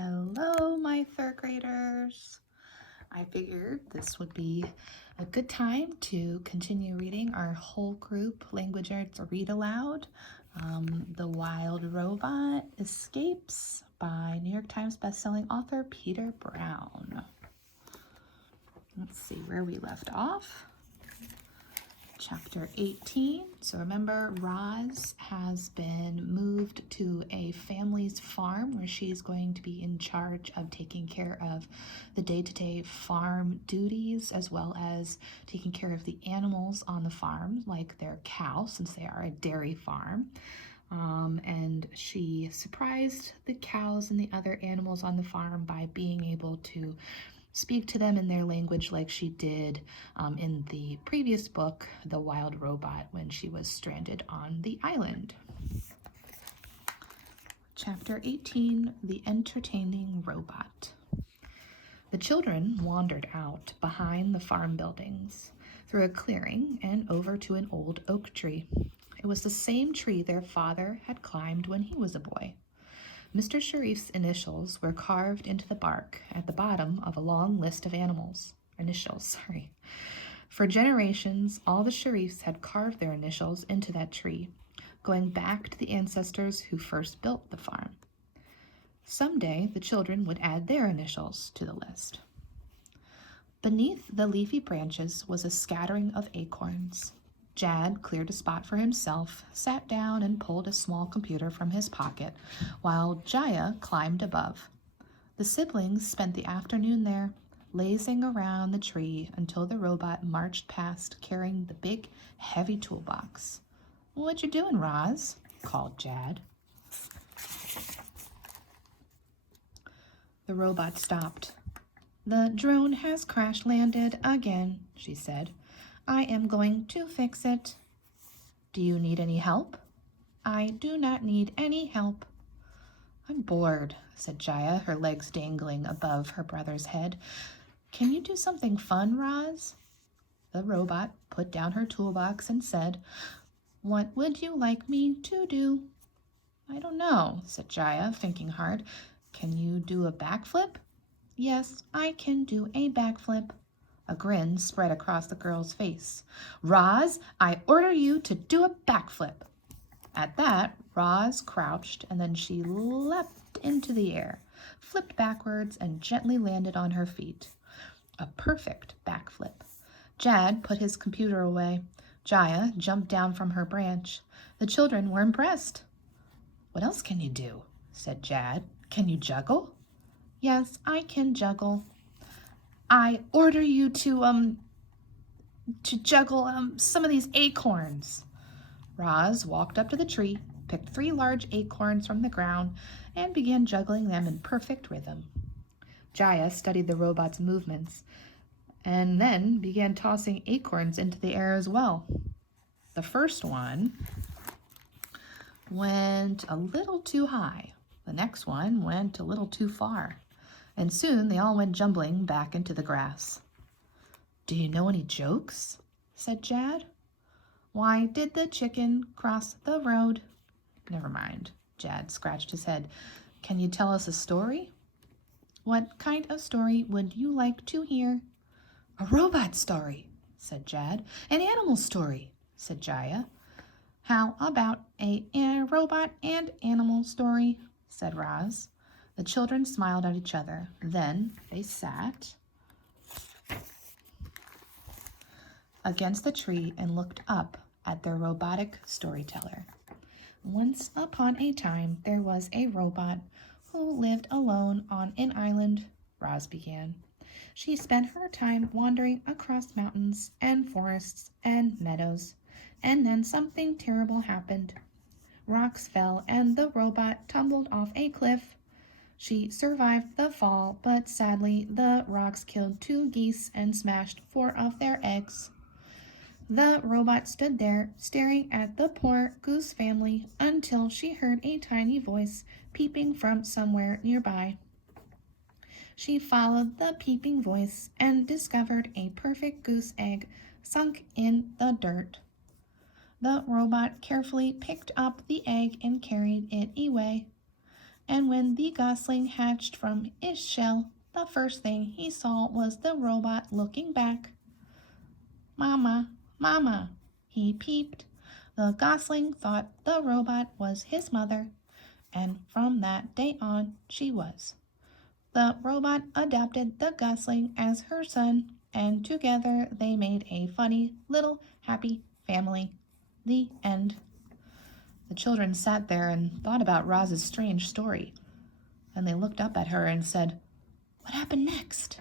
Hello, my third graders. I figured this would be a good time to continue reading our whole group language arts read aloud. The Wild Robot Escapes by New York Times bestselling author Peter Brown. Let's see where we left off. Chapter 18. So remember, Roz has been moved to a family's farm where she's going to be in charge of taking care of the day-to-day farm duties, as well as taking care of the animals on the farm, like their cows, since they are a dairy farm. And she surprised the cows and the other animals on the farm by being able to speak to them in their language like she did in the previous book, The Wild Robot, when she was stranded on the island. Chapter 18, The Entertaining Robot. The children wandered out behind the farm buildings, through a clearing and over to an old oak tree. It was the same tree their father had climbed when he was a boy. Mr. Sharif's initials were carved into the bark at the bottom of a long list of initials. For generations, all the Sharifs had carved their initials into that tree, going back to the ancestors who first built the farm. Someday, the children would add their initials to the list. Beneath the leafy branches was a scattering of acorns. Jad cleared a spot for himself, sat down, and pulled a small computer from his pocket, while Jaya climbed above. The siblings spent the afternoon there, lazing around the tree until the robot marched past carrying the big, heavy toolbox. "What you doing, Roz?" called Jad. The robot stopped. "The drone has crash-landed again," she said. "I am going to fix it." "Do you need any help?" "I do not need any help." "I'm bored," said Jaya, her legs dangling above her brother's head. "Can you do something fun, Roz?" The robot put down her toolbox and said, "What would you like me to do?" "I don't know," said Jaya, thinking hard. "Can you do a backflip?" "Yes, I can do a backflip." A grin spread across the girl's face. "Roz, I order you to do a backflip." At that, Roz crouched, and then she leapt into the air, flipped backwards, and gently landed on her feet. A perfect backflip. Jad put his computer away. Jaya jumped down from her branch. The children were impressed. "What else can you do?" said Jad. "Can you juggle?" "Yes, I can juggle." "I order you to juggle some of these acorns." Roz walked up to the tree, picked 3 large acorns from the ground, and began juggling them in perfect rhythm. Jaya studied the robot's movements and then began tossing acorns into the air as well. The first one went a little too high. The next one went a little too far. And soon they all went jumbling back into the grass. "Do you know any jokes?" said Jad. "Why did the chicken cross the road?" "Never mind." Jad scratched his head. "Can you tell us a story?" "What kind of story would you like to hear?" "A robot story," said Jad. "An animal story," said Jaya. "How about a robot and animal story?" said Roz. The children smiled at each other. Then they sat against the tree and looked up at their robotic storyteller. "Once upon a time, there was a robot who lived alone on an island," Roz began. "She spent her time wandering across mountains and forests and meadows, and then something terrible happened. Rocks fell and the robot tumbled off a cliff. She survived the fall, but sadly, the rocks killed 2 geese and smashed 4 of their eggs. The robot stood there, staring at the poor goose family, until she heard a tiny voice peeping from somewhere nearby. She followed the peeping voice and discovered a perfect goose egg sunk in the dirt. The robot carefully picked up the egg and carried it away. And when the gosling hatched from his shell, the first thing he saw was the robot looking back. Mama, Mama, he peeped. The gosling thought the robot was his mother, and from that day on she was. The robot adopted the gosling as her son, and together they made a funny little happy family. The end. The children sat there and thought about Roz's strange story. Then they looked up at her and said, "What happened next?"